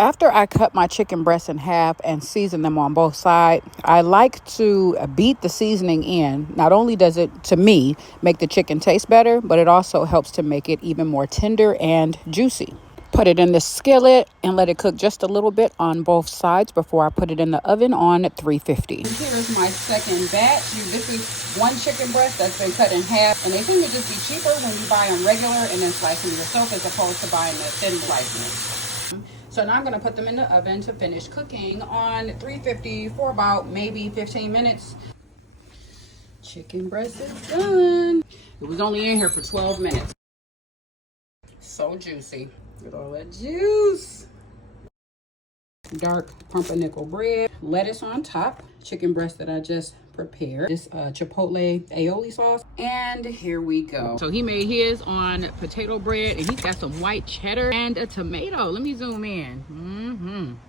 After I cut my chicken breasts in half and season them on both sides, I like to beat the seasoning in. Not only does it, to me, make the chicken taste better, but it also helps to make it even more tender and juicy. Put it in the skillet and let it cook just a little bit on both sides before I put it in the oven on 350. Here's my second batch. This is one chicken breast that's been cut in half, and they seem to just be cheaper when you buy them regular and then slice them yourself as opposed to buying the thin slices. So now I'm going to put them in the oven to finish cooking on 350 for about maybe 15 minutes. Chicken breast is done. It was only in here for 12 minutes. So juicy. Look at all that juice. Dark pumpernickel bread, lettuce on top, chicken breast that I just prepared, this chipotle aioli sauce, and here we go. So he made his on potato bread, and he's got some white cheddar and a tomato. Let me zoom in.